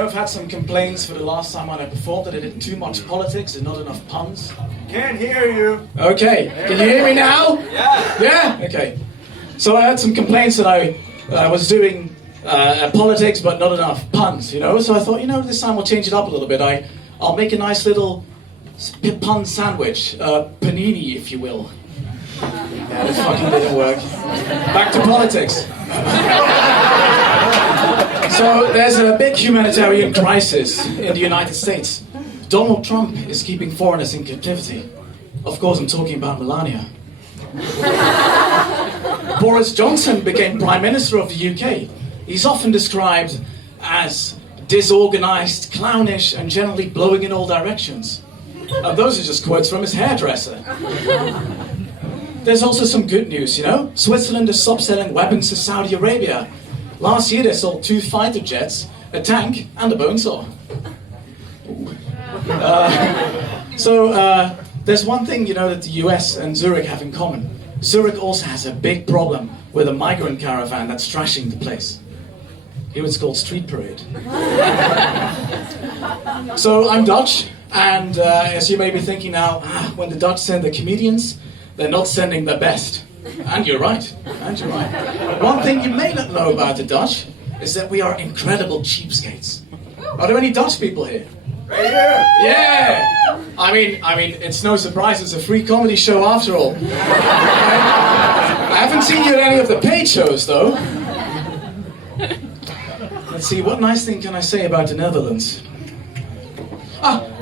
know, I've had some complaints for the last time when I performed that I did too much politics and not enough puns. Can't hear you. Okay, can you hear me now? Yeah. Yeah? Okay. So I had some complaints that I was doing politics but not enough puns, you know? So I thought, you know, this time we'll change it up a little bit. I'll make a nice little pun sandwich, panini, if you will. Yeah, this fucking didn't work. Back to politics. So there's a big humanitarian crisis in the United States. Donald Trump is keeping foreigners in captivity. Of course, I'm talking about Melania. Boris Johnson became Prime Minister of the UK. He's often described as disorganized, clownish, and generally blowing in all directions. Those are just quotes from his hairdresser. There's also some good news, you know? Switzerland has stopped selling weapons to Saudi Arabia. Last year they sold 2 fighter jets, a tank, and a bone saw. There's one thing, you know, that the US and Zurich have in common. Zurich also has a big problem with a migrant caravan that's trashing the place. Here it's called Street Parade. So I'm Dutch, and as you may be thinking now, when the Dutch send their comedians, they're not sending their best. And you're right. One thing you may not know about the Dutch is that we are incredible cheapskates. Are there any Dutch people here? Right here. Yeah! I mean, it's no surprise, it's a free comedy show after all. I haven't seen you at any of the paid shows, though. Let's see, what nice thing can I say about the Netherlands?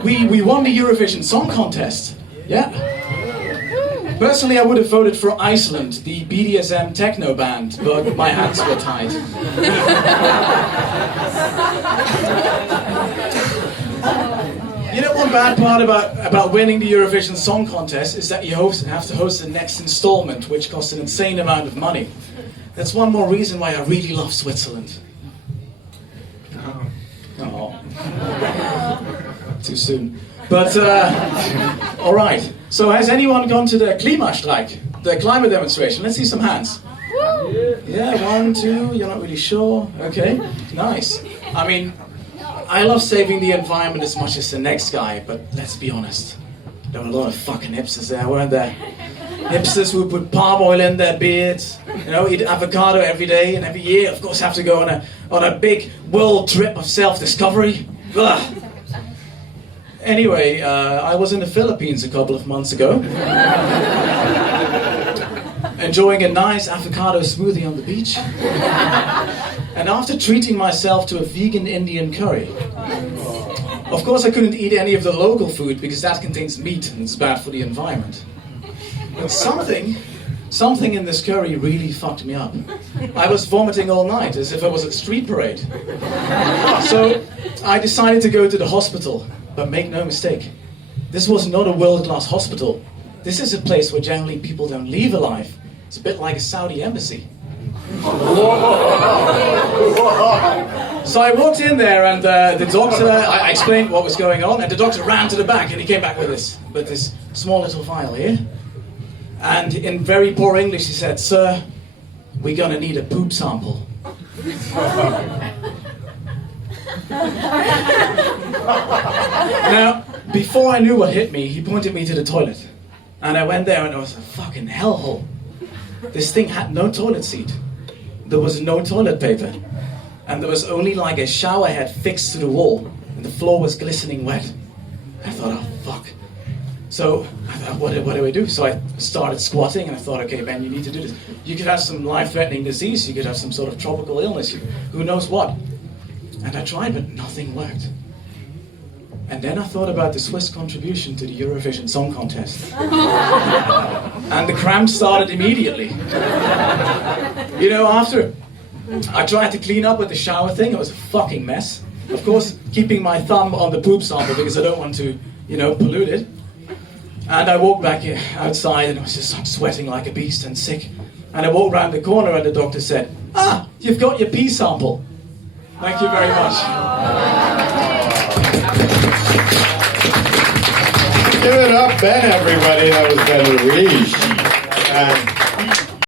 We won the Eurovision Song Contest. Yeah. Personally, I would have voted for Iceland, the BDSM techno band, but my hands were tied. You know, one bad part about winning the Eurovision Song Contest is that you have to host the next installment, which costs an insane amount of money. That's one more reason why I really love Switzerland. Oh. Too soon. But, alright. So has anyone gone to the Klimastreik, the climate demonstration? Let's see some hands. Yeah, 1, 2, you're not really sure? Okay, nice. I mean, I love saving the environment as much as the next guy, but let's be honest. There were a lot of fucking hipsters there, weren't there? Hipsters who put palm oil in their beards, you know, eat avocado every day and every year, of course have to go on a big world trip of self-discovery. Ugh. Anyway, I was in the Philippines a couple of months ago, enjoying a nice avocado smoothie on the beach, and after treating myself to a vegan Indian curry. Of course I couldn't eat any of the local food because that contains meat and it's bad for the environment. But something in this curry really fucked me up. I was vomiting all night as if I was at Street Parade. So I decided to go to the hospital. But make no mistake, this was not a world-class hospital. This is a place where generally people don't leave alive. It's a bit like a Saudi embassy. So I walked in there and the doctor, I explained what was going on, and the doctor ran to the back and he came back with this small little vial here. And in very poor English he said, "Sir, we're gonna need a poop sample." Now, before I knew what hit me, he pointed me to the toilet. And I went there and it was a fucking hellhole. This thing had no toilet seat. There was no toilet paper. And there was only like a shower head fixed to the wall. And the floor was glistening wet. I thought, oh fuck. So I thought, what do I do? So I started squatting and I thought, okay, man, you need to do this. You could have some life-threatening disease. You could have some sort of tropical illness. Who knows what? And I tried, but nothing worked. And then I thought about the Swiss contribution to the Eurovision Song Contest. And the cramps started immediately. You know, after I tried to clean up with the shower thing, it was a fucking mess. Of course, keeping my thumb on the poop sample because I don't want to, you know, pollute it. And I walked back outside and I was just sweating like a beast and sick. And I walked around the corner and the doctor said, "Ah, you've got your pee sample." Thank you very much. Give it up, Ben, everybody. That was Ben Ruiz. And